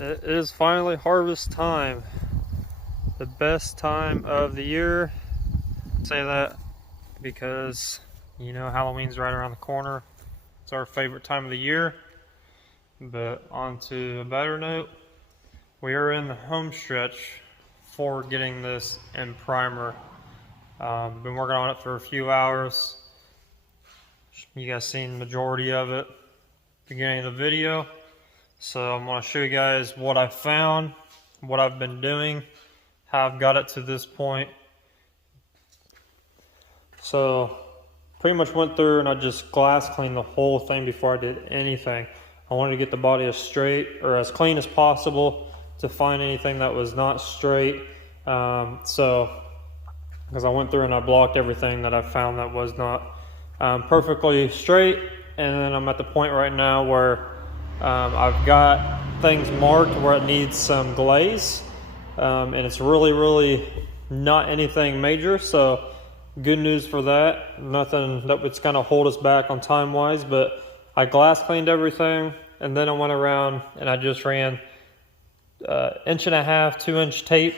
It is finally harvest time. The best time of the year. I say that because, you know, Halloween's right around the corner. It's our favorite time of the year. But on to a better note, we are in the home stretch for getting this in primer. Been working on it for a few hours. You guys seen the majority of it beginning of the video. So I'm going to show you guys what I found, what I've been doing, how I've got it to this point. So pretty much went through and I just glass cleaned the whole thing before I did anything. I wanted to get the body as straight or as clean as possible to find anything that was not straight. Because I went through and I blocked everything that I found that was not perfectly straight. And then I'm at the point right now where I've got things marked where it needs some glaze, and it's really not anything major, so good news for that. Nothing that was going to hold us back on time wise, but I glass cleaned everything, and then I went around and I just ran 1.5 inch, 2-inch tape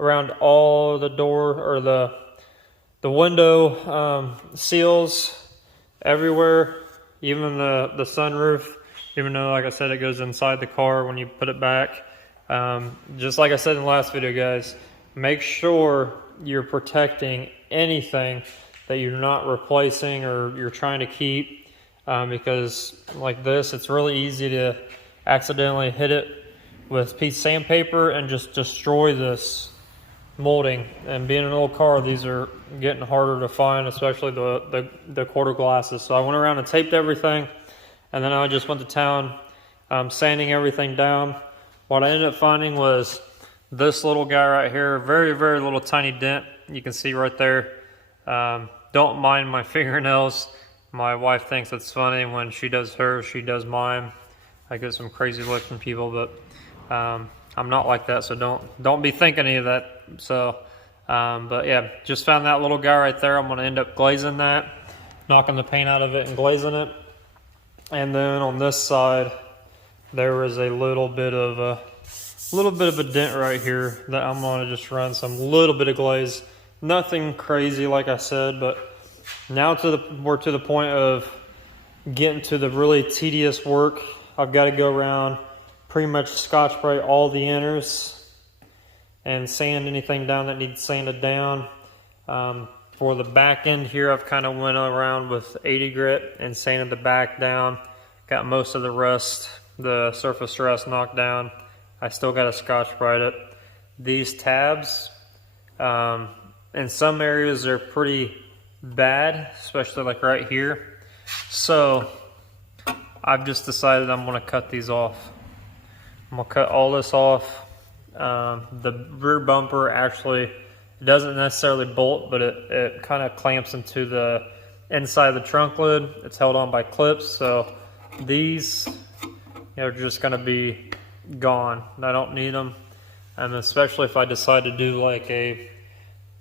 around all the door or the window seals everywhere, even the sunroof. Even though, like I said, it goes inside the car when you put it back. Just like I said in the last video, guys, make sure you're protecting anything that you're not replacing or you're trying to keep. Because like this, it's really easy to accidentally hit it with a piece of sandpaper and just destroy this molding. And being an old car, these are getting harder to find, especially the quarter glasses. So I went around and taped everything. And then I just went to town sanding everything down. What I ended up finding was this little guy right here. Very little tiny dent. You can see right there. Don't mind my fingernails. My wife thinks it's funny when she does hers, she does mine. I get some crazy looks from people, but I'm not like that, so don't be thinking any of that. So, but yeah, just found that little guy right there. I'm going to end up glazing that, knocking the paint out of it and glazing it. And then on this side, there is a little bit of a dent right here that I'm going to just run some little bit of glaze. Nothing crazy, like I said, but now we're to the point of getting to the really tedious work. I've got to go around, pretty much Scotch Brite all the inners and sand anything down that needs sanded down. For the back end here, I've kind of went around with 80 grit and sanded the back down. Got most of the rust, the surface rust knocked down. I still got to Scotch Brite it. These tabs, in some areas they're pretty bad, especially like right here. So I've just decided I'm going to cut these off. I'm going to cut all this off. The rear bumper actually, it doesn't necessarily bolt, but it kind of clamps into the inside of the trunk lid. It's held on by clips, so these are just going to be gone. I don't need them, and especially if I decide to do like a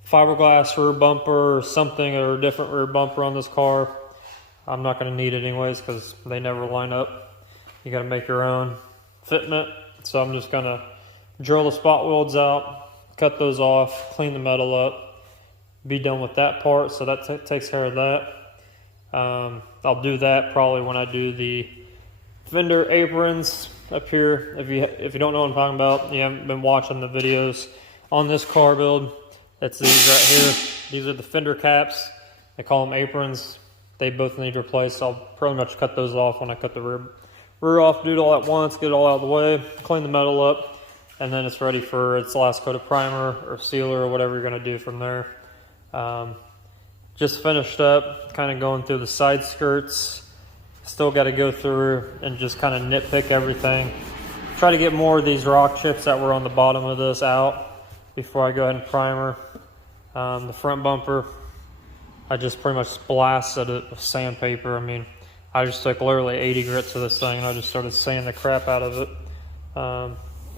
fiberglass rear bumper or something, or a different rear bumper on this car, I'm not going to need it anyways because they never line up. You got to make your own fitment, so I'm just going to drill the spot welds out, cut those off, clean the metal up, be done with that part. So that takes care of that. I'll do that probably when I do the Fender Aprons up here. If you don't know what I'm talking about, you haven't been watching the videos on this car build, it's these right here. These are the fender caps. They call them aprons. They both need replaced. So I'll pretty much cut those off when I cut the rear off, do it all at once, get it all out of the way, clean the metal up, and then it's ready for its last coat of primer or sealer or whatever you're going to do from there. Just finished up, kind of going through the side skirts. Still got to go through and just kind of nitpick everything. Try to get more of these rock chips that were on the bottom of this out before I go ahead and primer. The front bumper, I just pretty much blasted it with sandpaper. I mean, I just took literally 80 grit to this thing and I just started sanding the crap out of it.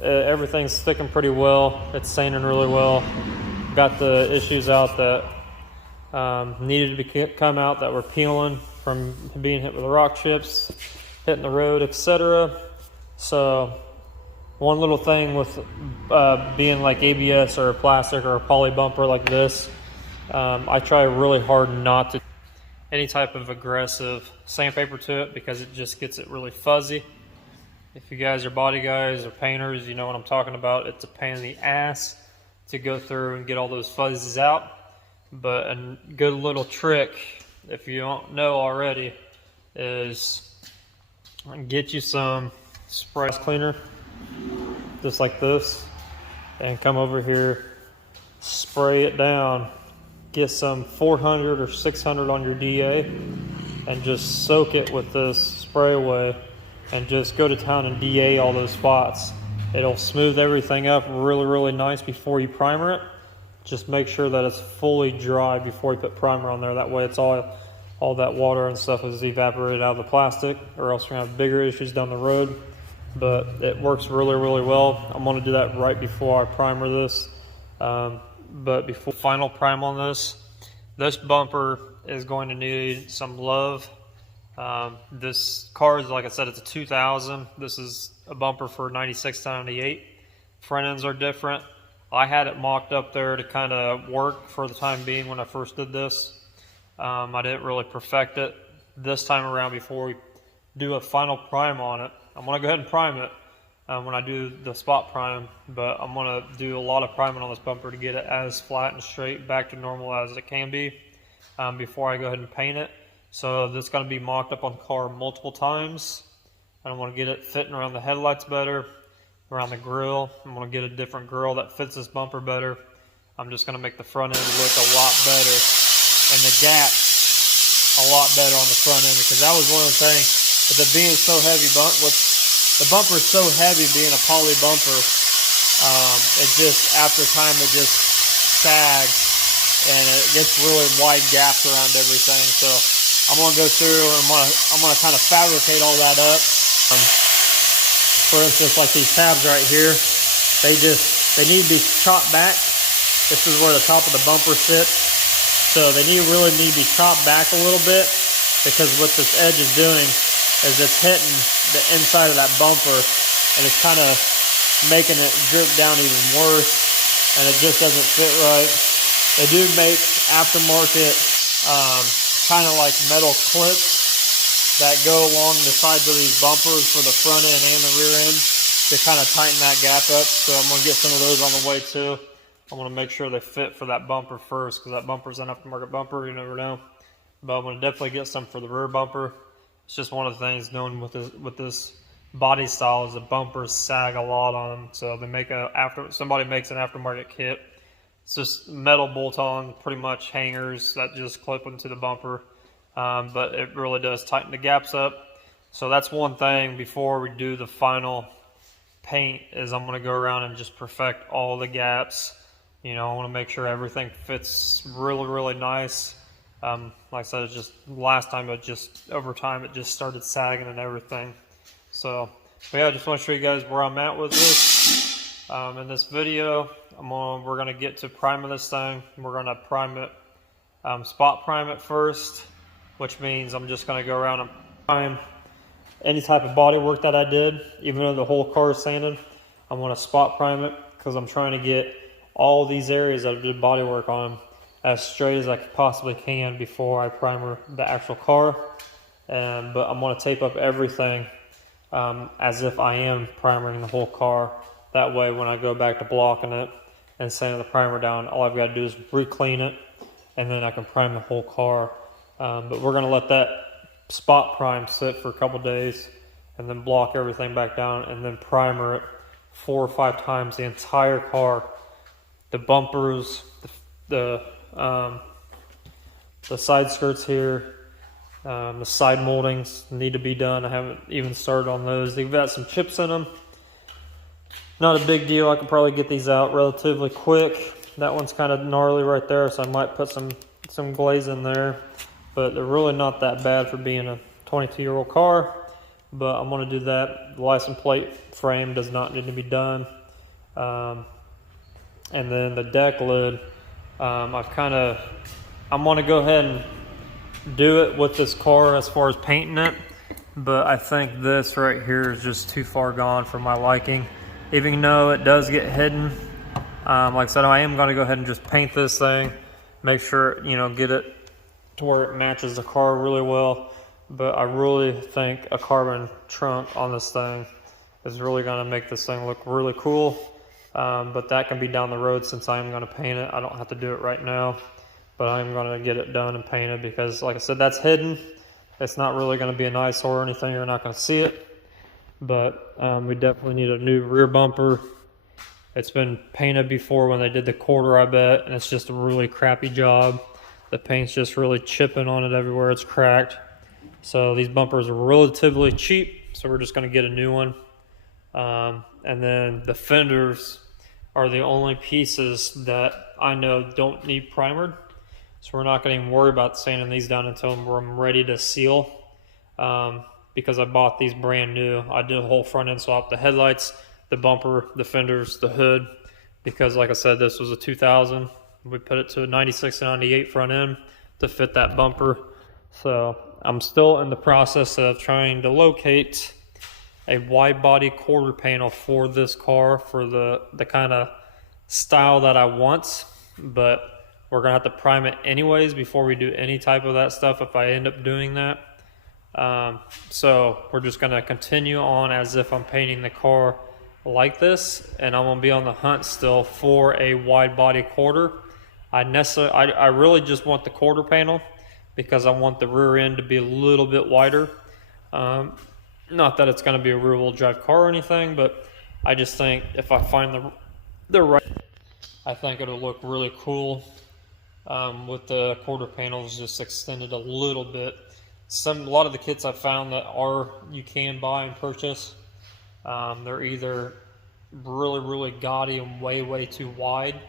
Everything's sticking pretty well. It's sanding really well. Got the issues out that needed to come out that were peeling from being hit with the rock chips, hitting the road, etc. So One little thing with being like ABS or plastic or a poly bumper like this, I try really hard not to any type of aggressive sandpaper to it, because it just gets it really fuzzy. If you guys are body guys or painters, you know what I'm talking about. It's a pain in the ass to go through and get all those fuzzies out. But a good little trick, if you don't know already, is get you some spray cleaner, just like this, and come over here, spray it down. Get some 400 or 600 on your DA and just soak it with this spray away and just go to town and DA all those spots. It'll smooth everything up really nice before you primer it. Just make sure that it's fully dry before you put primer on there. That way it's all that water and stuff is evaporated out of the plastic, or else you're gonna have bigger issues down the road. But it works really well. I'm gonna do that right before I primer this. But before final prime on this bumper is going to need some love. This car is, like I said, it's a 2000. This is a bumper for 96 to 98. Front ends are different. I had it mocked up there to kind of work for the time being when I first did this. I didn't really perfect it. This time around, before we do a final prime on it, I'm going to go ahead and prime it when I do the spot prime, but I'm going to do a lot of priming on this bumper to get it as flat and straight back to normal as it can be before I go ahead and paint it. So this is going to be mocked up on the car multiple times, and I want to get it fitting around the headlights better, around the grill. I'm going to get a different grill that fits this bumper better. I'm just going to make the front end look a lot better, and the gap a lot better on the front end, because that was one of the things with it being so heavy. The bumper is so heavy, being a poly bumper, it just, after time, it just sags and it gets really wide gaps around everything. So I'm going to go through and I'm going to kind of fabricate all that up. For instance, like these tabs right here, they need to be chopped back. This is where the top of the bumper sits. So they really need to be chopped back a little bit, because what this edge is doing is it's hitting the inside of that bumper, and it's kind of making it drip down even worse, and it just doesn't fit right. They do make aftermarket kind of like metal clips that go along the sides of these bumpers for the front end and the rear end to kind of tighten that gap up. So I'm going to get some of those on the way too. I want to make sure they fit for that bumper first, because that bumper's an aftermarket bumper, you never know. But I'm going to definitely get some for the rear bumper. It's just one of the things known with this body style is the bumpers sag a lot on them. So they make somebody makes an aftermarket kit. It's just metal bolt-on, pretty much hangers that just clip into the bumper. But it really does tighten the gaps up. So that's one thing before we do the final paint, is I'm going to go around and just perfect all the gaps. You know, I want to make sure everything fits really nice. Like I said, it's just last time over time it just started sagging and everything. So, but yeah, I just want to show you guys where I'm at with this. In this video, we're going to get to priming this thing. We're going to prime it, spot prime it first, which means I'm just going to go around and prime any type of body work that I did, even though the whole car is sanded. I want to spot prime it, because I'm trying to get all these areas that I did body work on as straight as I possibly can before I primer the actual car. But I'm going to tape up everything as if I am primering the whole car. That way when I go back to blocking it and sanding the primer down, all I've got to do is re-clean it, and then I can prime the whole car. But we're going to let that spot prime sit for a couple days, and then block everything back down, and then primer it 4 or 5 times, the entire car. The bumpers, the side skirts here, the side moldings need to be done. I haven't even started on those. They've got some chips in them. Not a big deal. I can probably get these out relatively quick. That one's kind of gnarly right there, so I might put some glaze in there. But they're really not that bad for being a 22-year-old car. But I'm going to do that. The license plate frame does not need to be done. And then the deck lid, I'm going to go ahead and do it with this car as far as painting it. But I think this right here is just too far gone for my liking. even though it does get hidden. Like I said, I am going to go ahead and just paint this thing, make sure, you know, get it to where it matches the car really well. But I really think a carbon trunk on this thing is really going to make this thing look really cool. But that can be down the road, since I am going to paint it. I don't have to do it right now, but I'm going to get it done and painted, because like I said, that's hidden. It's not really going to be an eyesore or anything. You're not going to see it. But we definitely need a new rear bumper. It's been painted before when they did the quarter, I bet, and it's just a really crappy job. The paint's just really chipping on it everywhere. It's cracked. So these bumpers are relatively cheap, so we're just going to get a new one. And then the fenders are the only pieces that I know don't need primered. So we're not going to even worry about sanding these down until I'm ready to seal. Because I bought these brand new. I did a whole front end swap, the headlights, the bumper, the fenders, the hood. Because like I said, this was a 2000. We put it to a 96 and 98 front end to fit that bumper. So I'm still in the process of trying to locate a wide body quarter panel for this car, for the kind of style that I want. But we're gonna have to prime it anyways before we do any type of that stuff, if I end up doing that. So we're just gonna continue on as if I'm painting the car like this, and I'm gonna be on the hunt still for a wide body quarter. I really just want the quarter panel, because I want the rear end to be a little bit wider. Not that it's going to be a rear-wheel drive car or anything, but I just think if I find the right, I think it'll look really cool with the quarter panels just extended a little bit. A lot of the kits I found that you can buy and purchase, they're either really gaudy and way too wide.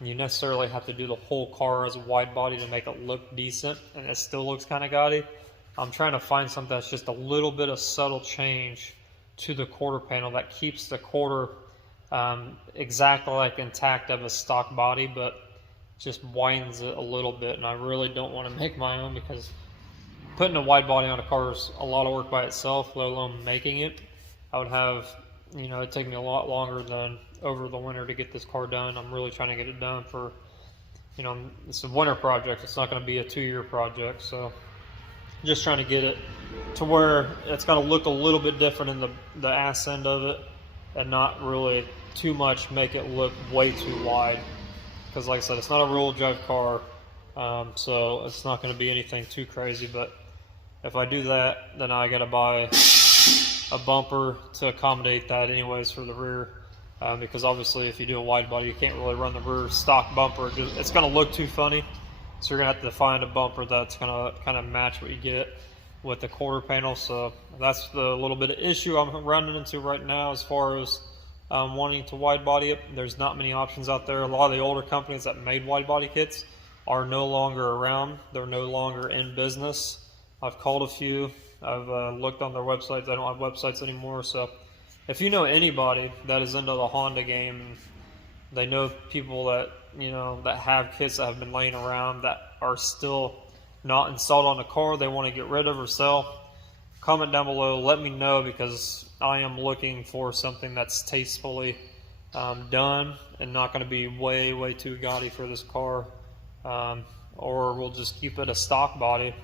You necessarily have to do the whole car as a wide body to make it look decent, and it still looks kind of gaudy. I'm trying to find something that's just a little bit of subtle change to the quarter panel that keeps the quarter exactly like intact of a stock body, but just widens it a little bit. And I really don't want to make my own, because putting a wide body on a car is a lot of work by itself, let alone making it. I would have, you know, it'd take me a lot longer than over the winter to get this car done. I'm really trying to get it done for, you know, it's a winter project. It's not going to be a 2-year project. So just trying to get it to where it's going to look a little bit different in the ass end of it, and not really too much make it look way too wide. Because like I said, it's not a rear-wheel drive car, so it's not going to be anything too crazy. But if I do that, then I got to buy a bumper to accommodate that anyways for the rear. Because obviously if you do a wide body, you can't really run the rear stock bumper. It's going to look too funny. So you're going to have to find a bumper that's going to kind of match what you get with the quarter panel. So that's the little bit of issue I'm running into right now as far as wanting to wide body it. There's not many options out there. A lot of the older companies that made wide body kits are no longer around. They're no longer in business. I've called a few. I've looked on their websites. They don't have websites anymore. So if you know anybody that is into the Honda game, they know people that, you know, that have kits that have been laying around that are still not installed on the car, they want to get rid of or sell, comment down below, let me know, because I am looking for something that's tastefully done and not going to be way too gaudy for this car, or we'll just keep it a stock body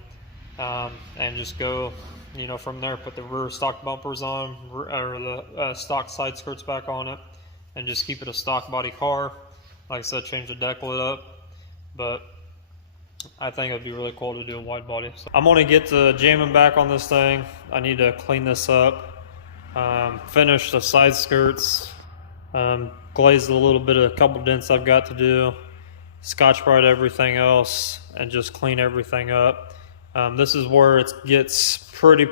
and just go, you know, from there. Put the rear stock bumpers on, or the stock side skirts back on it, and just keep it a stock body car. Like I said, change the deck lid up, but I think it'd be really cool to do a wide body. So I'm gonna get to jamming back on this thing. I need to clean this up, finish the side skirts, glaze a couple dents I've got to do, Scotch Brite everything else, and just clean everything up. This is where it gets pretty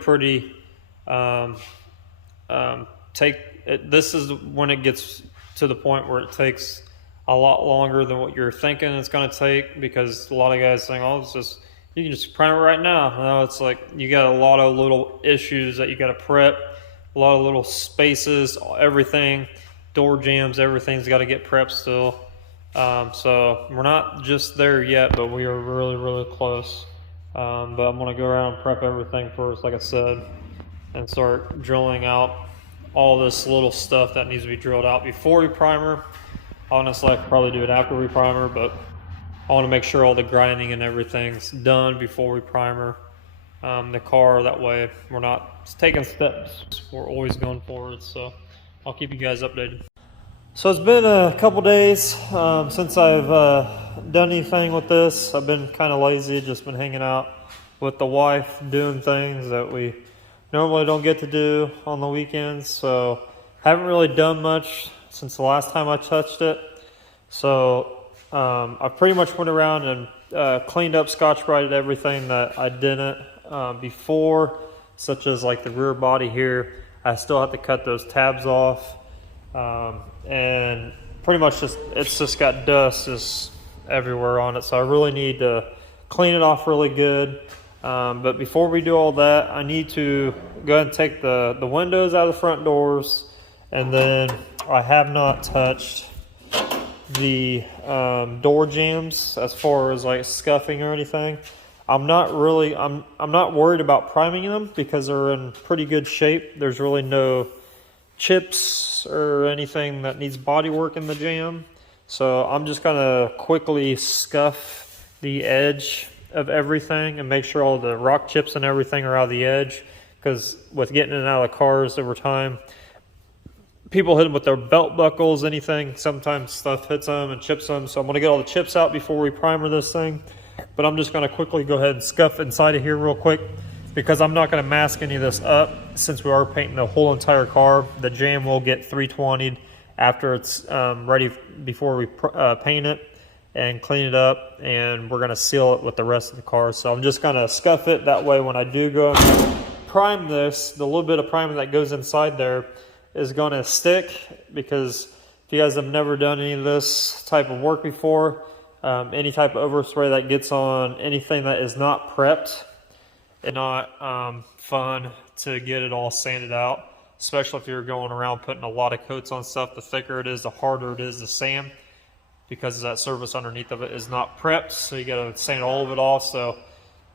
this is when it gets to the point where it takes a lot longer than what you're thinking it's going to take, because a lot of guys think, oh, it's just, you can just prime it right now. No, it's like you got a lot of little issues that you got to prep, a lot of little spaces, everything, door jams, everything's got to get prepped still. So we're not just there yet, but we are really close. But I'm going to go around and prep everything first, like I said, and start drilling out all this little stuff that needs to be drilled out before we primer. Honestly, I could probably do it after we primer, but I want to make sure all the grinding and everything's done before we primer the car. That way we're not taking steps, we're always going forward. So I'll keep you guys updated. So it's been a couple days since I've done anything with this. I've been kind of lazy, just been hanging out with the wife, doing things that we normally don't get to do on the weekends. So haven't really done much since the last time I touched it. So I pretty much went around and cleaned up, Scotch-Brighted everything that I didn't before, such as like the rear body here. I still have to cut those tabs off, and pretty much it's just got dust just everywhere on it. So I really need to clean it off really good. But before we do all that, I need to go ahead and take the windows out of the front doors, and then I have not touched the door jambs as far as like scuffing or anything. I'm not worried about priming them because they're in pretty good shape. There's really no chips or anything that needs body work in the jam. So I'm just gonna quickly scuff the edge of everything and make sure all the rock chips and everything are out of the edge, because with getting in and out of the cars over time, people hit them with their belt buckles, anything, sometimes stuff hits them and chips them. So I'm going to get all the chips out before we primer this thing. But I'm just going to quickly go ahead and scuff inside of here real quick, because I'm not going to mask any of this up since we are painting the whole entire car. The jam will get 320'd after it's ready before we paint it and clean it up, and we're going to seal it with the rest of the car. So I'm just going to scuff it. That way when I do go and prime this, the little bit of primer that goes inside there is going to stick, because if you guys have never done any of this type of work before, any type of overspray that gets on anything that is not prepped, it's not fun to get it all sanded out, especially if you're going around putting a lot of coats on stuff. The thicker it is, the harder it is to sand, because that surface underneath of it is not prepped, so you got to sand all of it off. So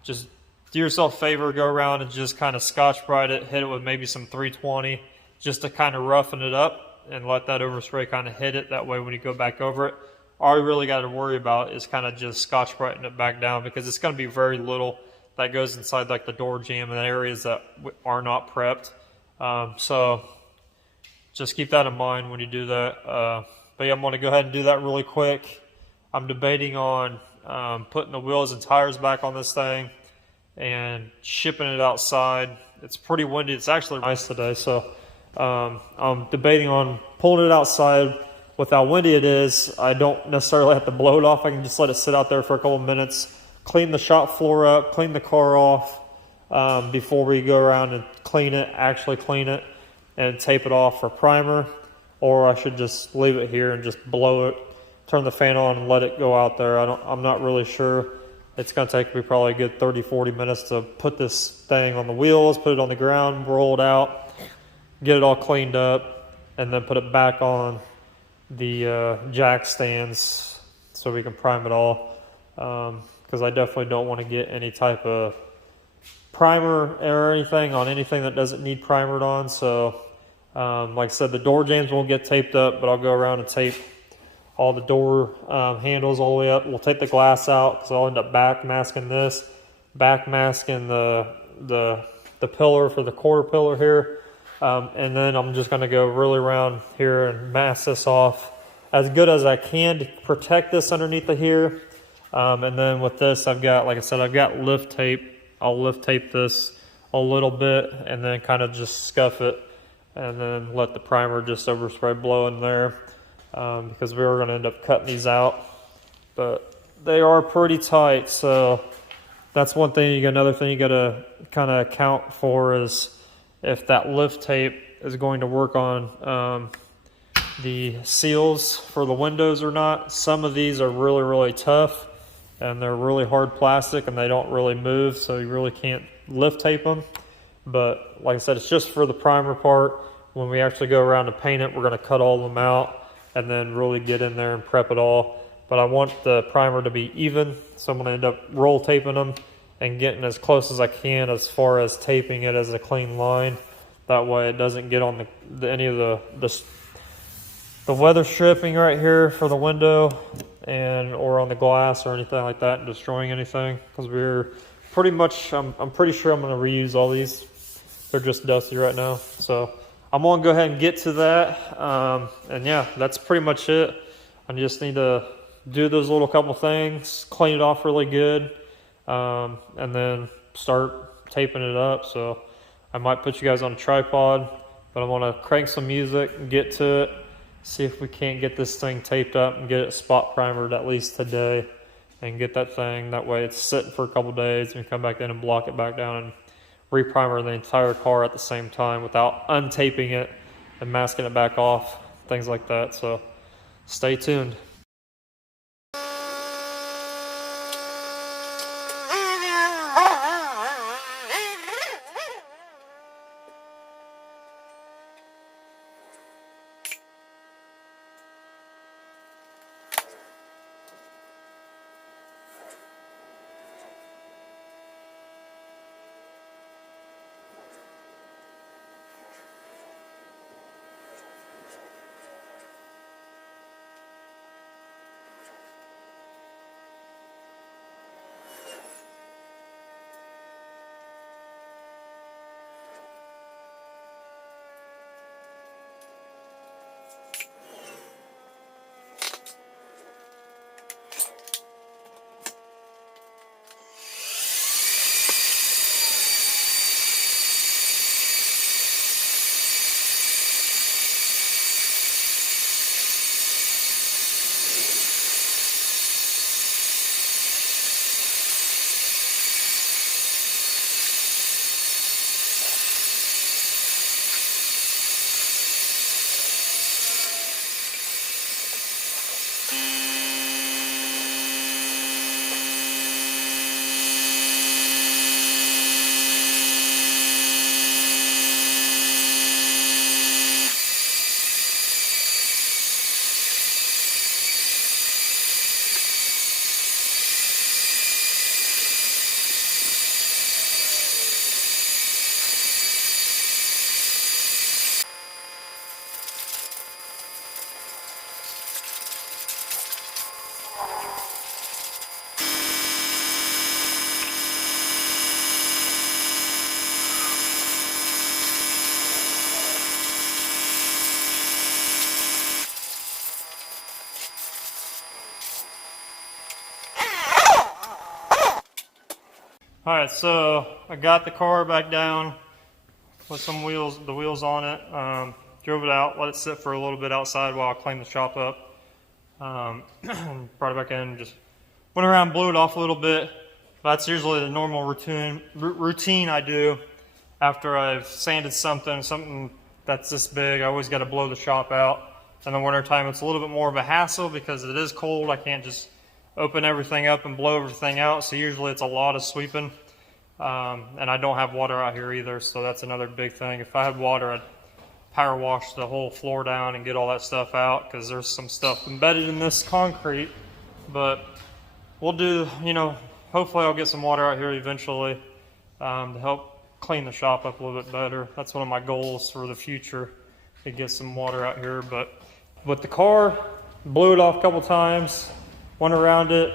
just do yourself a favor, go around and just kind of Scotch-Brite it, hit it with maybe some 320, just to kind of roughen it up and let that overspray kind of hit it. That way when you go back over it, all you really got to worry about is kind of just Scotch-Brighting it back down, because it's going to be very little that goes inside like the door jamb and areas that are not prepped. So just keep that in mind when you do that. But yeah, I'm going to go ahead and do that really quick. I'm debating on putting the wheels and tires back on this thing and shipping it outside. It's pretty windy. It's actually nice today, so I'm debating on pulling it outside. With how windy it is, I don't necessarily have to blow it off. I can just let it sit out there for a couple of minutes, clean the shop floor up, clean the car off before we go around and actually clean it and tape it off for primer. Or I should just leave it here and just blow it, turn the fan on and let it go out there. I'm not really sure. It's going to take me probably a good 30-40 minutes to put this thing on the wheels, put it on the ground, roll it out, get it all cleaned up, and then put it back on the jack stands so we can prime it all. Because I definitely don't want to get any type of primer or anything on anything that doesn't need primered on. So like I said, the door jambs won't get taped up, but I'll go around and tape all the door handles all the way up. We'll take the glass out, because I'll end up back masking this, back masking the pillar for the quarter pillar here. And then I'm just going to go really around here and mask this off as good as I can to protect this underneath of here. And then with this, I've got, like I said, I've got lift tape. I'll lift tape this a little bit and then kind of just scuff it, and then let the primer just overspray blow in there, because we are going to end up cutting these out. But they are pretty tight, so that's one thing. Another thing you got to kind of account for is if that lift tape is going to work on the seals for the windows or not. Some of these are really, really tough, and they're really hard plastic, and they don't really move, so you really can't lift tape them. But like I said, it's just for the primer part. When we actually go around to paint it, we're going to cut all of them out and then really get in there and prep it all. But I want the primer to be even, so I'm going to end up roll taping them and getting as close as I can as far as taping it as a clean line. That way it doesn't get on any of the weather stripping right here for the window or on the glass or anything like that, and destroying anything. Because we're pretty much, I'm pretty sure I'm going to reuse all these. They're just dusty right now. So I'm going to go ahead and get to that. And yeah, that's pretty much it. I just need to do those little couple things, clean it off really good, and then start taping it up. So I might put you guys on a tripod, but I want to crank some music and get to it, see if we can't get this thing taped up and get it spot primered at least today, and get that thing, that way it's sitting for a couple days and we come back in and block it back down and reprimer the entire car at the same time without untaping it and masking it back off, things like that. So stay tuned. Alright, so I got the car back down with the wheels on it. Drove it out, let it sit for a little bit outside while I cleaned the shop up. Brought it back in, just went around, blew it off a little bit. That's usually the normal routine I do after I've sanded something that's this big. I always got to blow the shop out. In the winter time, it's a little bit more of a hassle because it is cold. I can't just open everything up and blow everything out, so usually it's a lot of sweeping. And I don't have water out here either, so that's another big thing. If I had water, I'd power wash the whole floor down and get all that stuff out, because there's some stuff embedded in this concrete. But we'll do, hopefully I'll get some water out here eventually to help clean the shop up a little bit better. That's one of my goals for the future, to get some water out here. But with the car, blew it off a couple times, went around it,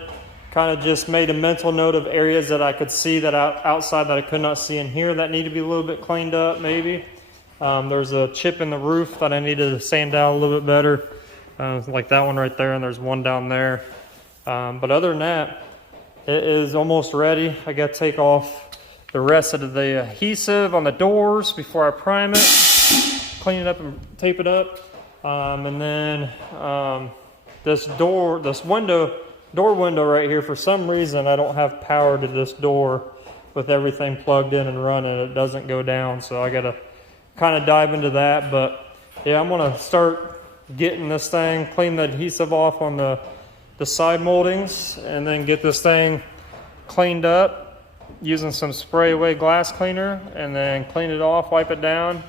kind of just made a mental note of areas that I could see that outside that I could not see in here that need to be a little bit cleaned up maybe. There's a chip in the roof that I needed to sand down a little bit better, like that one right there, and there's one down there. But other than that, it is almost ready. I got to take off the rest of the adhesive on the doors before I prime it, clean it up and tape it up. And then this door window right here, for some reason I don't have power to this door with everything plugged in and running. It doesn't go down, so I gotta kind of dive into that. But yeah, I'm gonna start getting this thing, clean the adhesive off on the side moldings, and then get this thing cleaned up using some spray away glass cleaner, and then clean it off, wipe it down,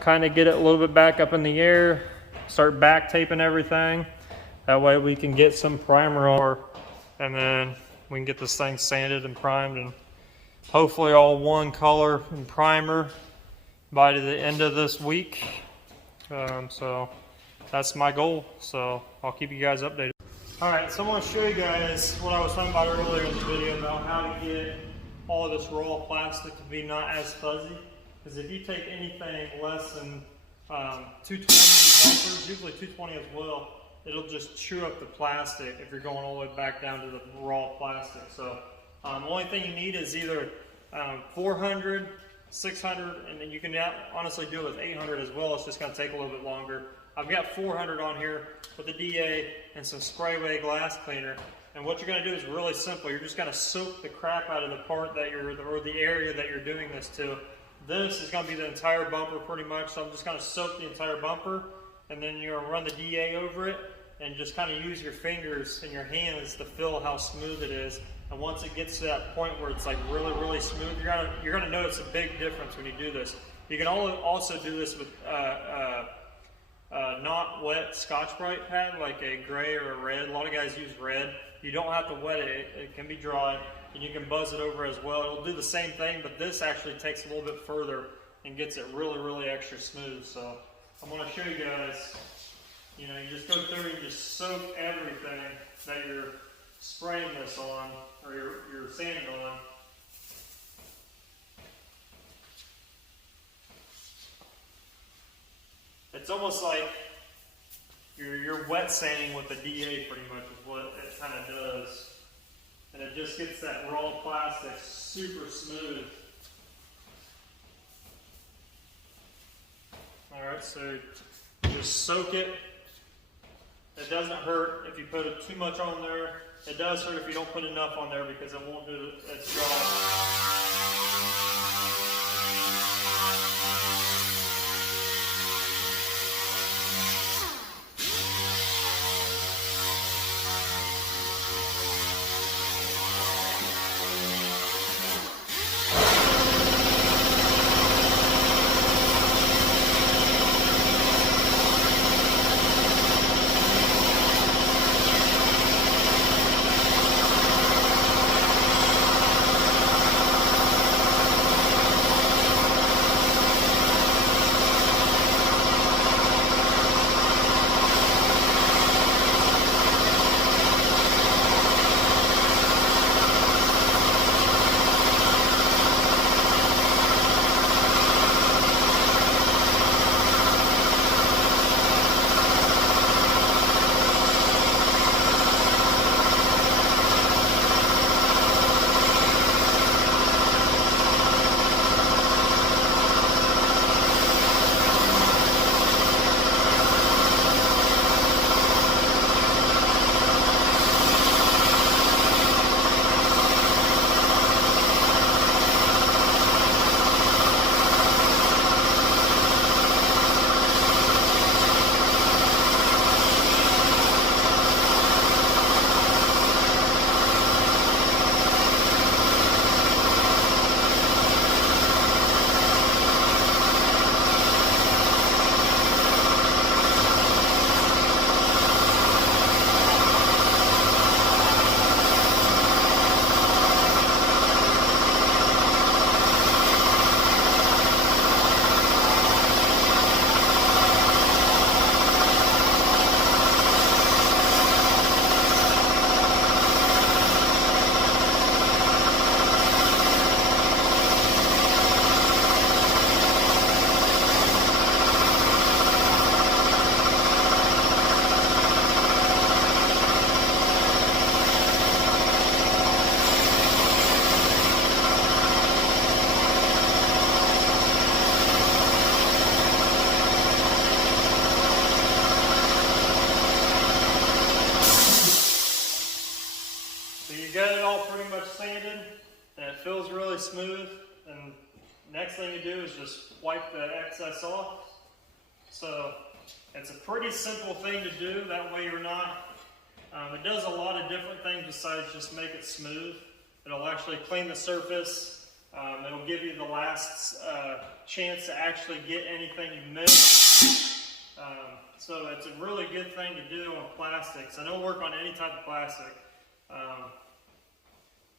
kind of get it a little bit back up in the air, start back taping everything. That way we can get some primer on, and then we can get this thing sanded and primed, and hopefully all one color and primer, by the end of this week. So that's my goal. So I'll keep you guys updated. All right, so I want to show you guys what I was talking about earlier in the video about how to get all of this raw plastic to be not as fuzzy. Because if you take anything less than 220 bumpers, usually 220 as well, it'll just chew up the plastic if you're going all the way back down to the raw plastic. So the only thing you need is either 400, 600, and then you can honestly do it with 800 as well. It's just going to take a little bit longer. I've got 400 on here with the DA and some sprayway glass cleaner. And what you're going to do is really simple. You're just going to soak the crap out of the part that or the area that you're doing this to. This is going to be the entire bumper pretty much. So I'm just going to soak the entire bumper, and then you're going to run the DA over it and just kind of use your fingers and your hands to feel how smooth it is. And once it gets to that point where it's like really, really smooth, you're gonna notice a big difference when you do this. You can also do this with not wet Scotch-Brite pad, like a gray or a red. A lot of guys use red. You don't have to wet it. It can be dry, and you can buzz it over as well. It'll do the same thing, but this actually takes a little bit further and gets it really, really extra smooth. So I'm gonna show you guys. You know, you just go through and just soak everything that you're spraying this on, or you're sanding on. It's almost like you're wet sanding with the DA pretty much is what it kind of does. And it just gets that raw plastic super smooth. Alright, so just soak it. It doesn't hurt if you put too much on there. It does hurt if you don't put enough on there because it won't do its job. sanded and it feels really smooth. And next thing you do is just wipe the excess off. So it's a pretty simple thing to do. That way you're not, it does a lot of different things besides just make it smooth. It'll actually clean the surface. It'll give you the last chance to actually get anything you missed. So it's a really good thing to do on plastics. I don't work on any type of plastic,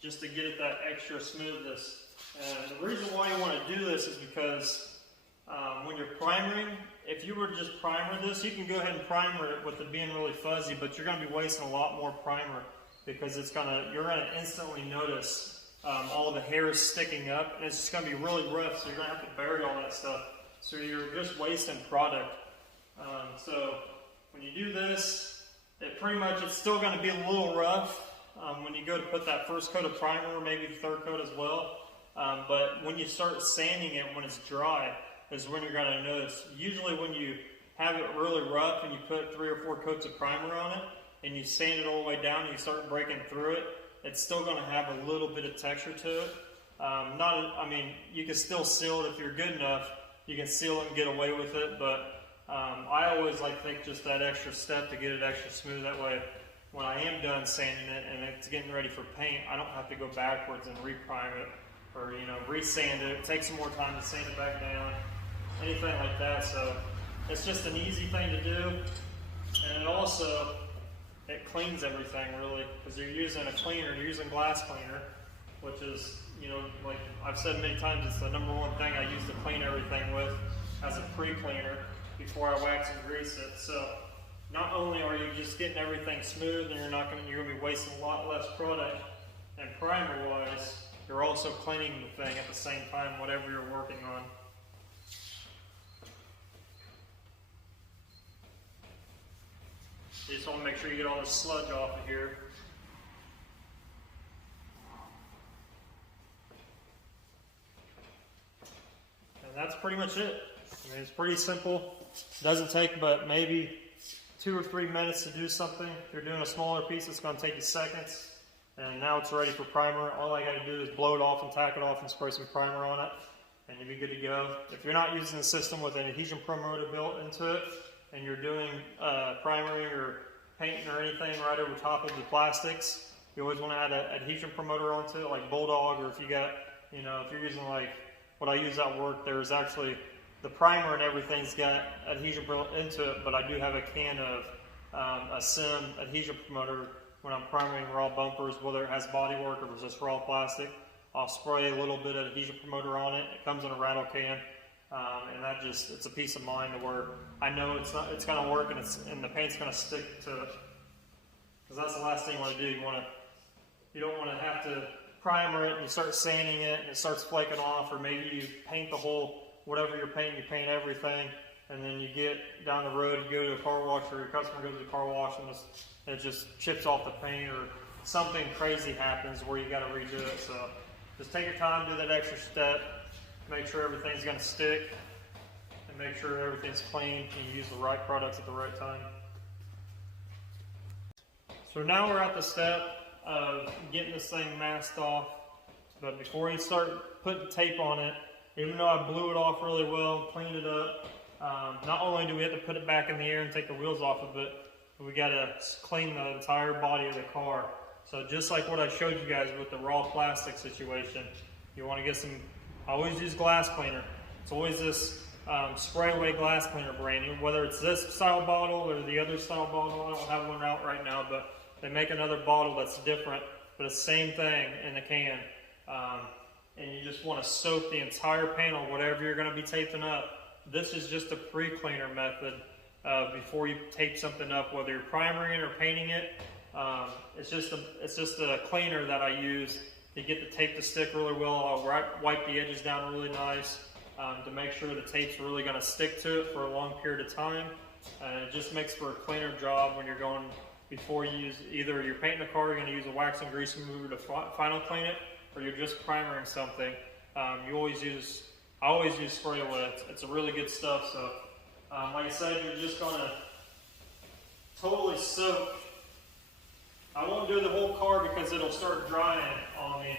just to get it that extra smoothness. And the reason why you want to do this is because When you're primering, if you were to just primer this, you can go ahead and primer it with it being really fuzzy, but you're going to be wasting a lot more primer because you're going to instantly notice all the hairs sticking up, and it's just going to be really rough, so you're going to have to bury all that stuff. So you're just wasting product. So when you do this, it's still going to be a little rough when you go to put that first coat of primer, or maybe the third coat as well. But when you start sanding it, when it's dry, is when you're going to notice. Usually when you have it really rough and you put 3 or 4 coats of primer on it and you sand it all the way down and you start breaking through it, it's still going to have a little bit of texture to it. You can still seal it if you're good enough. You can seal it and get away with it, but I always like to take just that extra step to get it extra smooth. That way, when I am done sanding it and it's getting ready for paint, I don't have to go backwards and re-prime it or re-sand it. It takes some more time to sand it back down, anything like that. So it's just an easy thing to do, and it cleans everything really, because you're using a cleaner, you're using glass cleaner, which is, like I've said many times, it's the number one thing I use to clean everything with as a pre-cleaner before I wax and grease it. So not only are you just getting everything smooth and you're going to be wasting a lot less product, and primer wise, you're also cleaning the thing at the same time, whatever you're working on. You just want to make sure you get all the sludge off of here. And that's pretty much it. It's pretty simple. It doesn't take but maybe 2 or 3 minutes to do something. If you're doing a smaller piece, it's going to take you seconds. And now it's ready for primer. All I got to do is blow it off and tack it off and spray some primer on it, and you'll be good to go. If you're not using the system with an adhesion promoter built into it, and you're doing primering or painting or anything right over top of the plastics, you always want to add an adhesion promoter onto it, like Bulldog, or if you got, if you're using like what I use at work, there's actually the primer and everything's got adhesion built into it, but I do have a can of a Sim adhesion promoter when I'm primering raw bumpers, whether it has bodywork or it's just raw plastic. I'll spray a little bit of adhesion promoter on it. It comes in a rattle can. And it's a peace of mind to where I know it's going to work, and the paint's going to stick to it. Because that's the last thing you want to do. You don't want to have to primer it and you start sanding it and it starts flaking off, or maybe you paint the whole, whatever you're painting, you paint everything, and then you get down the road, you go to a car wash, or your customer goes to the car wash and it just chips off the paint, or something crazy happens where you got to redo it. So just take your time, do that extra step. Make sure everything's going to stick, and make sure everything's clean and you use the right products at the right time. So now we're at the step of getting this thing masked off, but before you start putting tape on it, even though I blew it off really well, cleaned it up, not only do we have to put it back in the air and take the wheels off of it, but we got to clean the entire body of the car. So just like what I showed you guys with the raw plastic situation, you want to get some, I always use glass cleaner. It's always this spray away glass cleaner brand, whether it's this style bottle or the other style bottle. I don't have one out right now, but they make another bottle that's different, but it's the same thing in the can. And you just want to soak the entire panel, whatever you're going to be taping up. This is just a pre-cleaner method before you tape something up, whether you're primering it or painting it. It's just a cleaner that I use to get the tape to stick really well. I'll wipe the edges down really nice to make sure the tape's really going to stick to it for a long period of time. And it just makes for a cleaner job when you're going, before you use, either you're painting a car, you're going to use a wax and grease remover to final clean it, or you're just primering something. I always use spray away. It's a really good stuff. So like I said, you're just going to totally soak. I won't do the whole car because it'll start drying on me,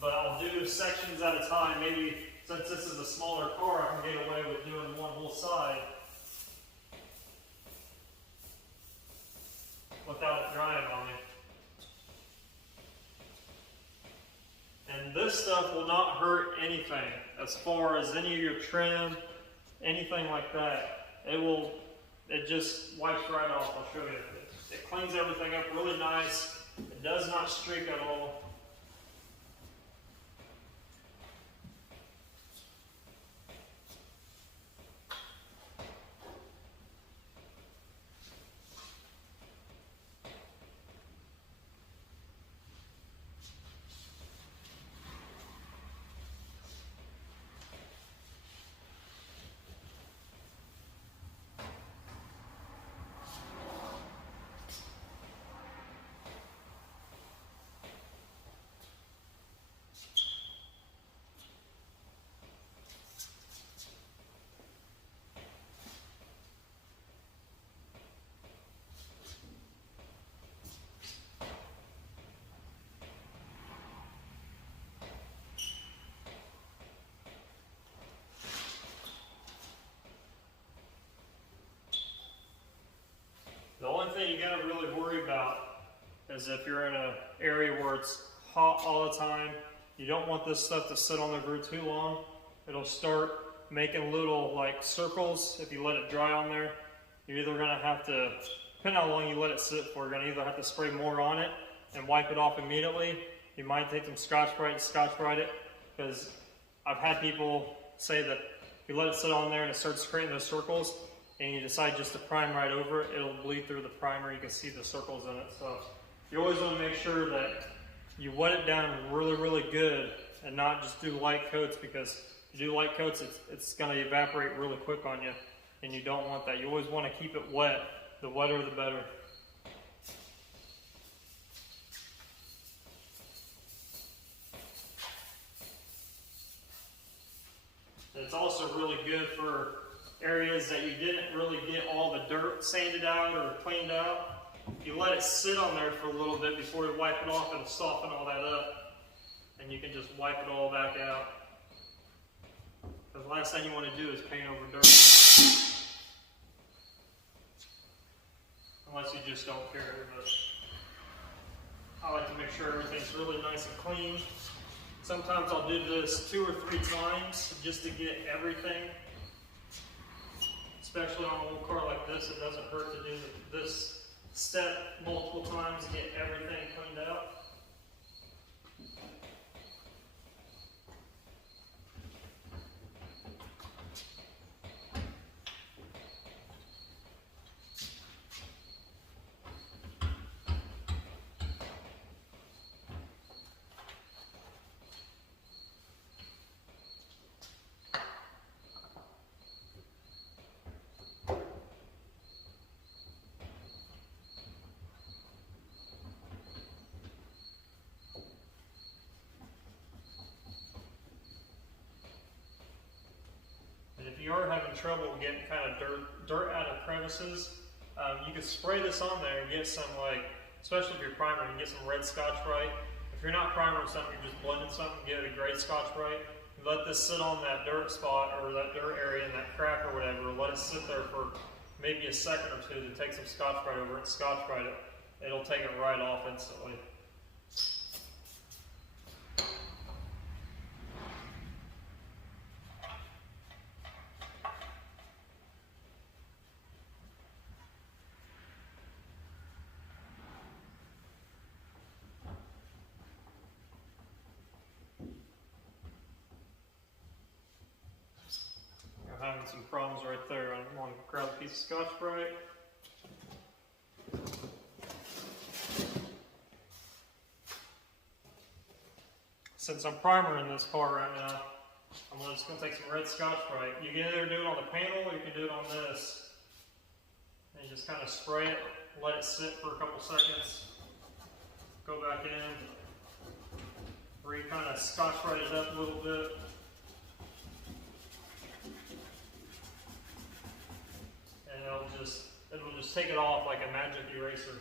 but I'll do sections at a time. Maybe since this is a smaller car, I can get away with doing one whole side without it drying on me. And this stuff will not hurt anything as far as any of your trim, anything like that. It just wipes right off. I'll show you. It cleans everything up really nice. It does not streak at all. you got to really worry about is if you're in an area where it's hot all the time, you don't want this stuff to sit on the glue too long. It'll start making little like circles if you let it dry on there. You're either going to have to, depending on how long you let it sit for, you're going to either have to spray more on it and wipe it off immediately. You might take some Scotch-Brite and Scotch-Brite it, because I've had people say that if you let it sit on there and it starts creating those circles and you decide just to prime right over it, it'll bleed through the primer. You can see the circles in it. So you always want to make sure that you wet it down really, really good and not just do light coats, because if you do light coats, it's going to evaporate really quick on you, and you don't want that. You always want to keep it wet. The wetter, the better. And it's also really good for areas that you didn't really get all the dirt sanded out or cleaned out. If you let it sit on there for a little bit before you wipe it off, it'll soften all that up, and you can just wipe it all back out. Because the last thing you want to do is paint over dirt. Unless you just don't care. But I like to make sure everything's really nice and clean. Sometimes I'll do this 2 or 3 times just to get everything. Especially on an old car like this, it doesn't hurt to do this step multiple times to get everything cleaned out. If you are having trouble getting kind of dirt out of crevices, you can spray this on there and get some, like, especially if you're priming, you get some red Scotch-Brite. If you're not priming something, you're just blending something, get a gray Scotch-Brite. You let this sit on that dirt spot or that dirt area in that crack or whatever, let it sit there for maybe a second or two to take some Scotch-Brite over it, Scotch-Brite it. It'll take it right off instantly. Having some problems right there. I want to grab a piece of Scotch-Brite. Since I'm primering this car right now, I'm just going to take some red Scotch-Brite. You can either do it on the panel or you can do it on this. And you just kind of spray it, let it sit for a couple seconds, go back in, kind of Scotch-Brite it up a little bit. And it'll just take it off like a magic eraser.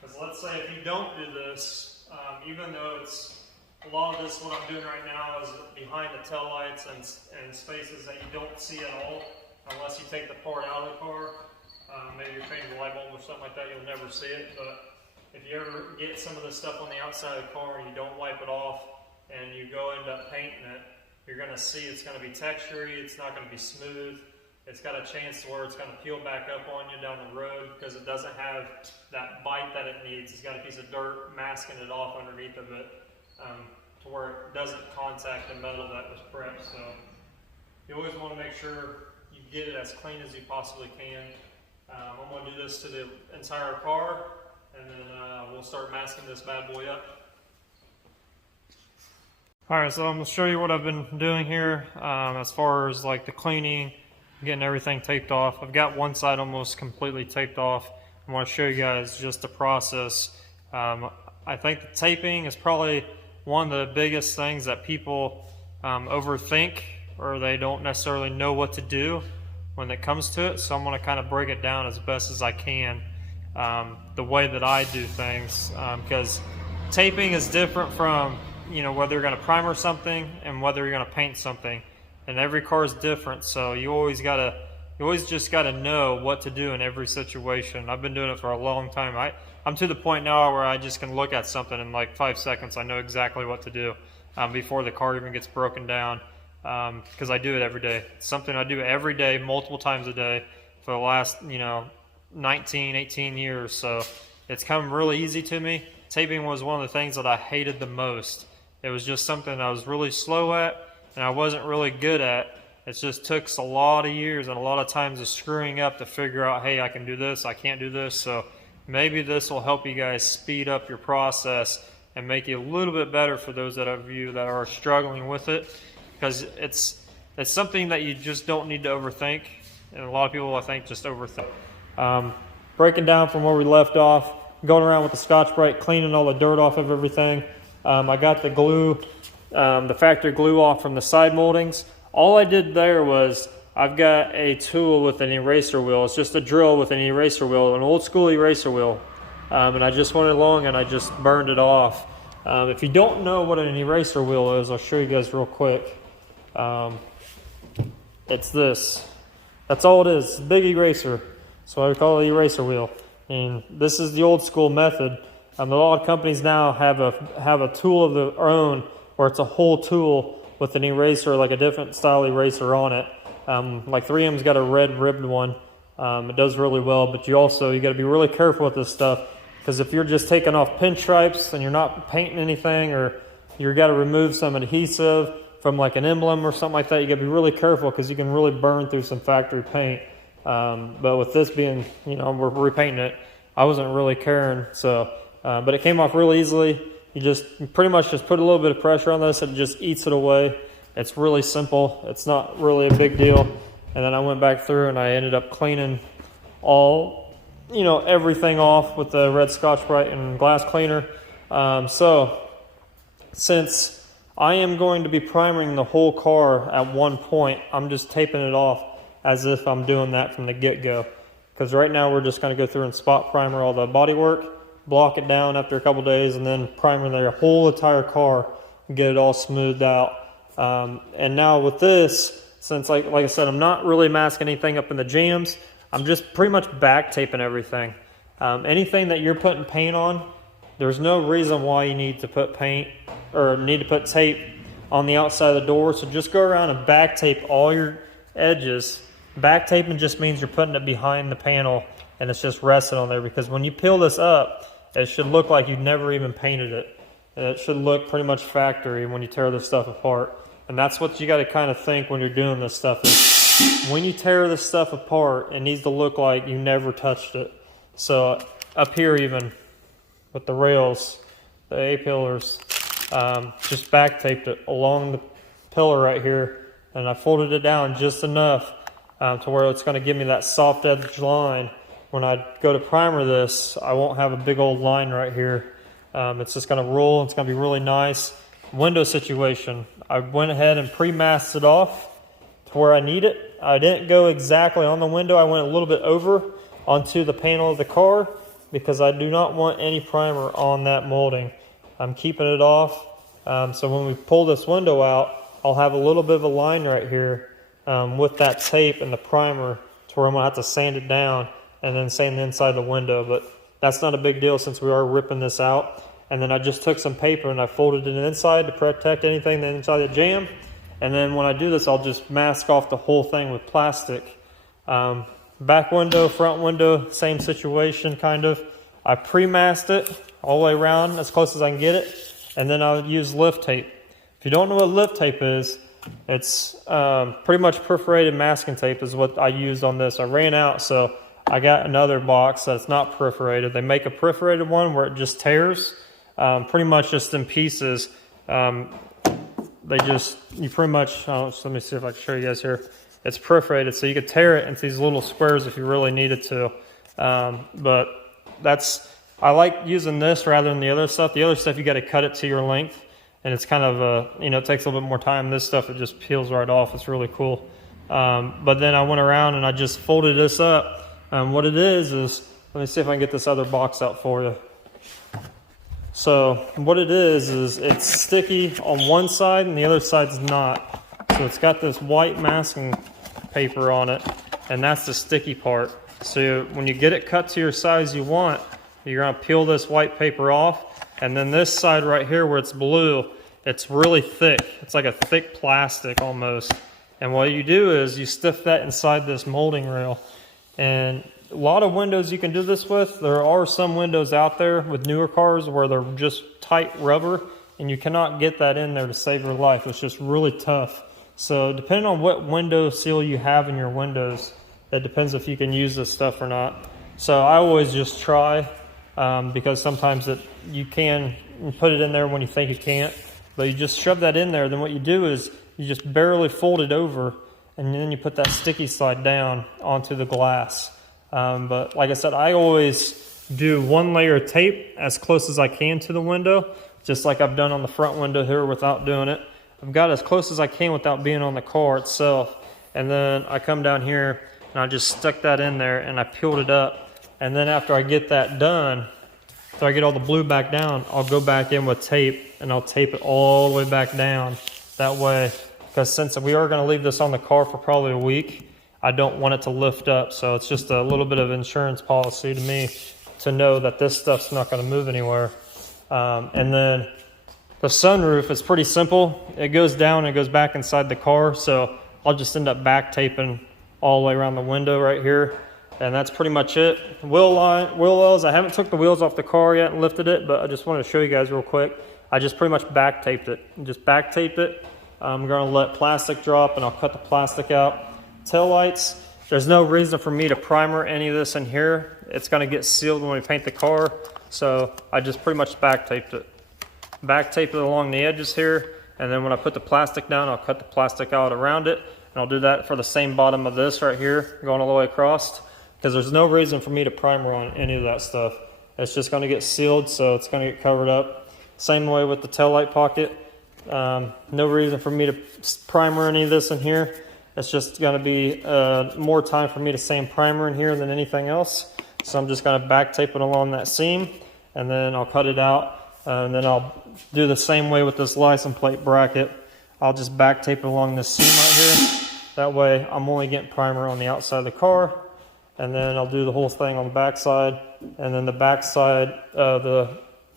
Because let's say if you don't do this, even though a lot of this, what I'm doing right now is behind the taillights and spaces that you don't see at all unless you take the part out of the car. Maybe you're changing the light bulb or something like that, you'll never see it. But if you ever get some of this stuff on the outside of the car and you don't wipe it off and you go end up painting it, you're going to see it's going to be textury, it's not going to be smooth. It's got a chance to where it's going to peel back up on you down the road because it doesn't have that bite that it needs. It's got a piece of dirt masking it off underneath of it. To where it doesn't contact the metal that was prepped. So you always want to make sure you get it as clean as you possibly can. I'm going to do this to the entire car, and then we'll start masking this bad boy up. Alright, so I'm going to show you what I've been doing here as far as like the cleaning, getting everything taped off. I've got one side almost completely taped off. I want to show you guys just the process. I think the taping is probably one of the biggest things that people overthink, or they don't necessarily know what to do when it comes to it. So I'm going to kind of break it down as best as I can, the way that I do things, because taping is different from, you know, whether you're going to primer something and whether you're going to paint something, and every car is different. So you always just got to know what to do in every situation. I've been doing it for a long time. I'm to the point now where I just can look at something in like 5 seconds. I know exactly what to do before the car even gets broken down, because I do it every day. It's something I do every day, multiple times a day for the last, 19, 18 years. So it's come really easy to me. Taping was one of the things that I hated the most. It was just something I was really slow at and I wasn't really good at. It just took a lot of years and a lot of times of screwing up to figure out, hey, I can do this, I can't do this. So maybe this will help you guys speed up your process and make it a little bit better for those of you that are struggling with it, because it's something that you just don't need to overthink, and a lot of people, I think, just overthink. Breaking down from where we left off, going around with the Scotch-Brite, cleaning all the dirt off of everything. I got the glue, the factory glue off from the side moldings. All I did there was, I've got a tool with an eraser wheel. It's just a drill with an eraser wheel, an old school eraser wheel. And I just went along and I just burned it off. If you don't know what an eraser wheel is, I'll show you guys real quick. It's this. That's all it is. It's a big eraser. So I call it the eraser wheel. And this is the old school method. A lot of companies now have a tool of their own, where it's a whole tool with an eraser, like a different style eraser on it. Like 3M's got a red ribbed one. It does really well, but you got to be really careful with this stuff, because if you're just taking off pinstripes and you're not painting anything, or you got to remove some adhesive from like an emblem or something like that, you got to be really careful, because you can really burn through some factory paint. But with this being, we're repainting it, I wasn't really caring. So, but it came off really easily. You just pretty much just put a little bit of pressure on this and it just eats it away. It's really simple. It's not really a big deal. And then I went back through and I ended up cleaning everything off with the red Scotch-Brite and glass cleaner. So since I am going to be priming the whole car at one point, I'm just taping it off as if I'm doing that from the get-go. Because right now we're just going to go through and spot primer all the bodywork, block it down after a couple days, and then primer the whole entire car and get it all smoothed out. And now with this, since like I said, I'm not really masking anything up in the jams, I'm just pretty much back taping everything. Anything that you're putting paint on, there's no reason why you need to put paint or need to put tape on the outside of the door. So just go around and back tape all your edges. Back taping just means you're putting it behind the panel and it's just resting on there, because when you peel this up, it should look like you've never even painted it. And it should look pretty much factory when you tear this stuff apart. And that's what you got to kind of think when you're doing this stuff, is when you tear this stuff apart, it needs to look like you never touched it. So up here, even with the rails, the A-pillars, just back taped it along the pillar right here, and I folded it down just enough to where it's going to give me that soft edge line. When I go to primer this, I won't have a big old line right here. It's just going to roll. It's going to be really nice. Window situation, I went ahead and pre-masked it off to where I need it. I didn't go exactly on the window. I went a little bit over onto the panel of the car, because I do not want any primer on that molding. I'm keeping it off. So when we pull this window out, I'll have a little bit of a line right here with that tape and the primer, to where I'm going to have to sand it down and then sand the inside the window. But that's not a big deal since we are ripping this out. And then I just took some paper and I folded it inside to protect anything that's inside the jam. And then when I do this, I'll just mask off the whole thing with plastic. Back window, front window, same situation kind of. I pre-masked it all the way around as close as I can get it. And then I'll use lift tape. If you don't know what lift tape is, it's pretty much perforated masking tape is what I used on this. I ran out, so I got another box that's not perforated. They make a perforated one where it just tears, pretty much just in pieces. You pretty much, let me see if I can show you guys here. It's perforated, so you could tear it into these little squares if you really needed to. But I like using this rather than the other stuff. The other stuff, you got to cut it to your length. and it's kind of it takes a little bit more time. This stuff, it just peels right off. It's really cool. But then I went around and I just folded this up. What it is, let me see if I can get this other box out for you. So what it is it's sticky on one side and the other side's not. So it's got this white masking paper on it, and that's the sticky part. So when you get it cut to your size you want, you're gonna peel this white paper off, and then this side right here where it's blue, it's really thick. It's like a thick plastic almost. And what you do is you stiff that inside this molding rail. And a lot of windows you can do this with. There are some windows out there with newer cars where they're just tight rubber, and you cannot get that in there to save your life. It's just really tough. So depending on what window seal you have in your windows, it depends if you can use this stuff or not. So I always just try, because sometimes you can put it in there when you think you can't, but you just shove that in there. Then what you do is you just barely fold it over, and then you put that sticky side down onto the glass. But like I said, I always do one layer of tape as close as I can to the window, just like I've done on the front window here without doing it. I've got as close as I can without being on the car itself. And then I come down here and I just stuck that in there and I peeled it up. And then after I get that done, after I get all the blue back down, I'll go back in with tape and I'll tape it all the way back down. That way, because since we are going to leave this on the car for probably a week, I don't want it to lift up. So it's just a little bit of insurance policy to me to know that this stuff's not going to move anywhere. And then the sunroof is pretty simple. It goes down and it goes back inside the car. So I'll just end up back taping all the way around the window right here. And that's pretty much it. Wheel wells, I haven't took the wheels off the car yet and lifted it, but I just wanted to show you guys real quick. I just pretty much back taped it. Just back taped it. I'm going to let plastic drop and I'll cut the plastic out. Tail lights, there's no reason for me to primer any of this in here. It's going to get sealed when we paint the car. So I just pretty much back taped it. Back tape it along the edges here. And then when I put the plastic down, I'll cut the plastic out around it. And I'll do that for the same bottom of this right here, going all the way across. Because there's no reason for me to primer on any of that stuff. It's just going to get sealed, so it's going to get covered up. Same way with the taillight pocket. No reason for me to primer any of this in here. It's just going to be more time for me to sand primer in here than anything else. So I'm just going to back tape it along that seam, and then I'll cut it out. And then I'll do the same way with this license plate bracket. I'll just back tape it along this seam right here. That way I'm only getting primer on the outside of the car. And then I'll do the whole thing on the back side. And then the back side of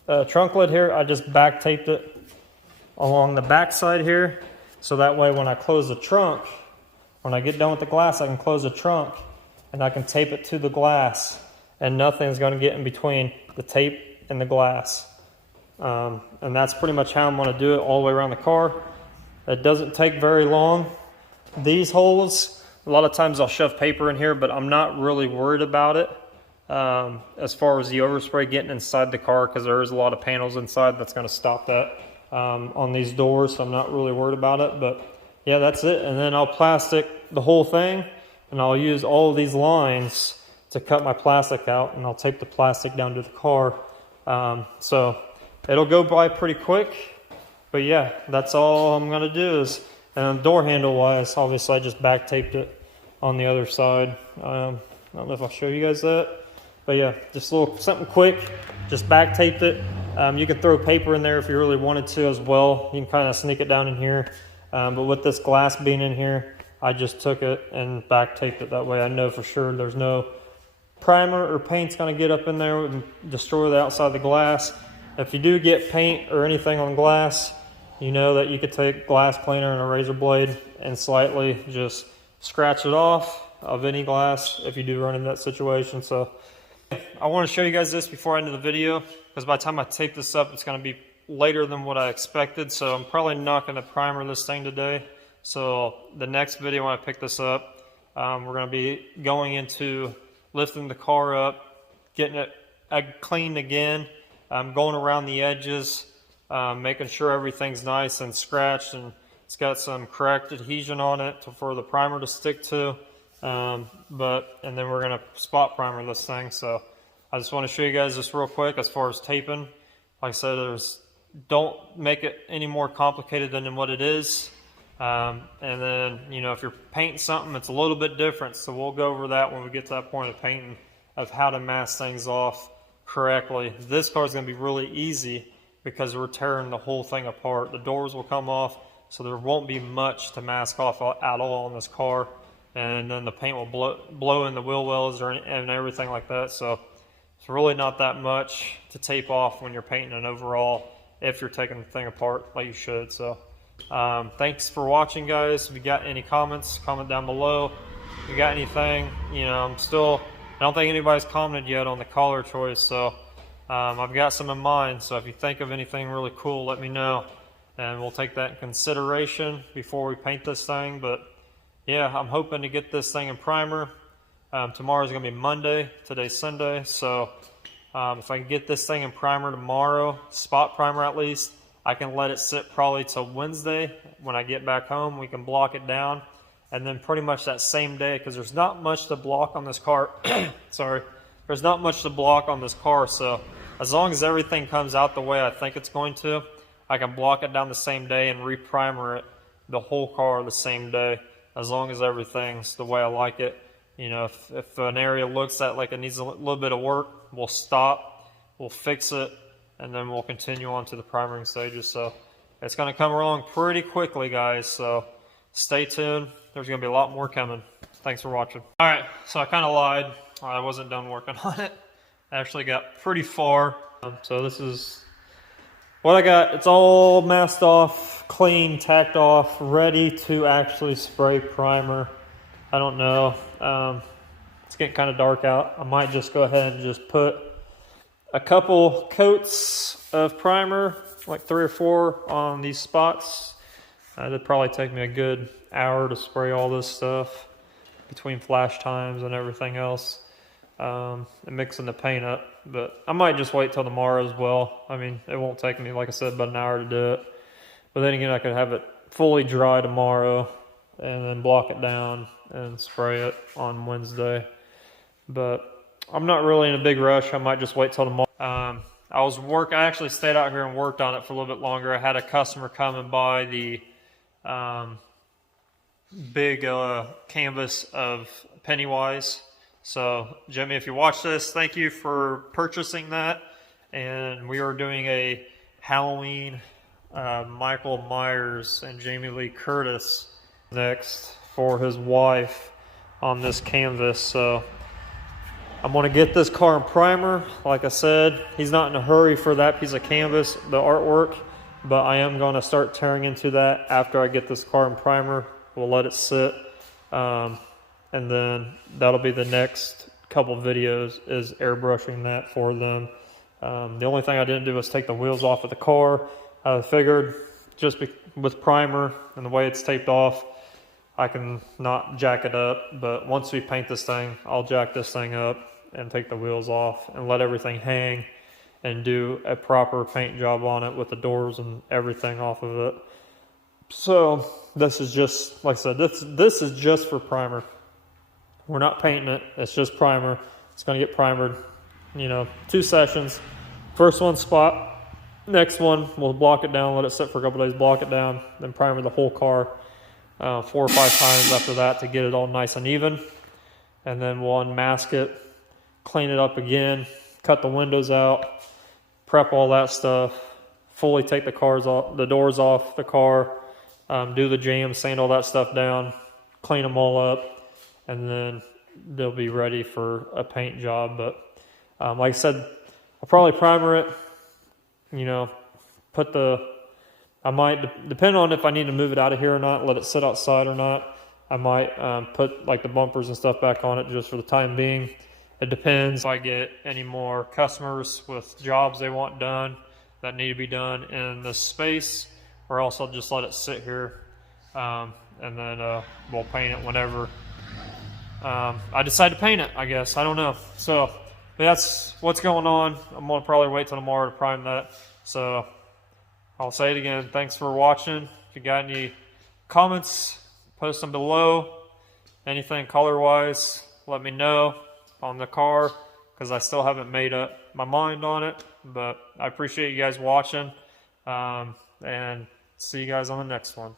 the trunk lid here, I just back taped it along the back side here. So that way when I close the trunk, when I get done with the glass, I can close the trunk and I can tape it to the glass, and nothing's going to get in between the tape and the glass. And that's pretty much how I'm going to do it all the way around the car. It doesn't take very long. These holes, a lot of times I'll shove paper in here, but I'm not really worried about it as far as the overspray getting inside the car, because there is a lot of panels inside that's going to stop that on these doors, so I'm not really worried about it. But yeah, that's it. And then I'll plastic the whole thing, and I'll use all of these lines to cut my plastic out, and I'll tape the plastic down to the car. So it'll go by pretty quick. But yeah, that's all I'm going to do is, and door handle wise, obviously I just back taped it on the other side. I don't know if I'll show you guys that. But yeah, just a little something quick, just back taped it. You can throw paper in there if you really wanted to as well. You can kind of sneak it down in here. But with this glass being in here, I just took it and back taped it. That way I know for sure there's no primer or paint's going to get up in there and destroy the outside of the glass. If you do get paint or anything on glass, you know that you could take glass cleaner and a razor blade and slightly just scratch it off of any glass if you do run into that situation. So I want to show you guys this before I end the video, because by the time I tape this up, it's going to be later than what I expected. So I'm probably not going to primer this thing today. So the next video when I pick this up, we're going to be going into lifting the car up, getting it cleaned again, going around the edges, making sure everything's nice and scratched and it's got some correct adhesion on it for the primer to stick to. And then we're going to spot primer this thing. So I just want to show you guys this real quick as far as taping. Like I said, there's don't make it any more complicated than what it is. And then, you know, if you're painting something, it's a little bit different. So we'll go over that when we get to that point of painting, of how to mask things off correctly. This car is going to be really easy because we're tearing the whole thing apart. The doors will come off, so there won't be much to mask off at all on this car. And then the paint will blow in the wheel wells and everything like that. So it's really not that much to tape off when you're painting an overall, if you're taking the thing apart like you should. So thanks for watching, guys. If you got any comments, comment down below. If you got anything, you know, I don't think anybody's commented yet on the color choice, so I've got some in mind. So if you think of anything really cool, let me know, and we'll take that in consideration before we paint this thing. But yeah, I'm hoping to get this thing in primer. Tomorrow's gonna be Monday, today's Sunday, so if I can get this thing in primer tomorrow, spot primer at least, I can let it sit probably till Wednesday. When I get back home, we can block it down, and then pretty much that same day, because there's not much to block on this car. Sorry, there's not much to block on this car, so as long as everything comes out the way I think it's going to, I can block it down the same day and re-primer it, the whole car, the same day, as long as everything's the way I like it. You know, if an area looks like it needs a little bit of work, we'll stop, we'll fix it, and then we'll continue on to the primering stages. So it's going to come along pretty quickly, guys, so stay tuned. There's going to be a lot more coming. Thanks for watching. All right, so I kind of lied. I wasn't done working on it. I actually got pretty far. So this is what I got. It's all masked off, clean, tacked off, ready to actually spray primer. I don't know. It's getting kind of dark out. I might just go ahead and just put a couple coats of primer, like 3 or 4 on these spots. It'd probably take me a good hour to spray all this stuff between flash times and everything else, and mixing the paint up. But I might just wait till tomorrow as well. I mean, it won't take me, like I said, about an hour to do it. But then again, I could have it fully dry tomorrow and then block it down and spray it on Wednesday. But I'm not really in a big rush. I might just wait till tomorrow. I actually stayed out here and worked on it for a little bit longer. I had a customer come and buy the big canvas of Pennywise. So Jimmy, if you watch this, thank you for purchasing that. And we are doing a Halloween Michael Myers and Jamie Lee Curtis next for his wife on this canvas. So I'm going to get this car in primer. Like I said, he's not in a hurry for that piece of canvas, the artwork, but I am going to start tearing into that after I get this car in primer. We'll let it sit, and then that'll be the next couple videos, is airbrushing that for them. The only thing I didn't do was take the wheels off of the car. I figured just with primer and the way it's taped off, I can not jack it up. But once we paint this thing, I'll jack this thing up and take the wheels off and let everything hang and do a proper paint job on it with the doors and everything off of it. So this is just, like I said, this is just for primer. We're not painting it, it's just primer. It's going to get primered, you know, 2 sessions. First one spot, next one we'll block it down, let it sit for a couple days, block it down, then primer the whole car 4 or 5 times after that to get it all nice and even. And then we'll unmask it, clean it up again, cut the windows out, prep all that stuff, fully take the doors off the car, do the jams, sand all that stuff down, clean them all up, and then they'll be ready for a paint job. But like I said, I'll probably primer it, you know, I might, depend on if I need to move it out of here or not, let it sit outside or not. I might put like the bumpers and stuff back on it just for the time being. It depends if I get any more customers with jobs they want done that need to be done in this space, or else I'll just let it sit here, and then we'll paint it whenever I decide to paint it, I guess. I don't know. So that's what's going on. I'm going to probably wait till tomorrow to prime that. So I'll say it again. Thanks for watching. If you got any comments, post them below. Anything color-wise, let me know on the car, because I still haven't made up my mind on it. But I appreciate you guys watching. And see you guys on the next one.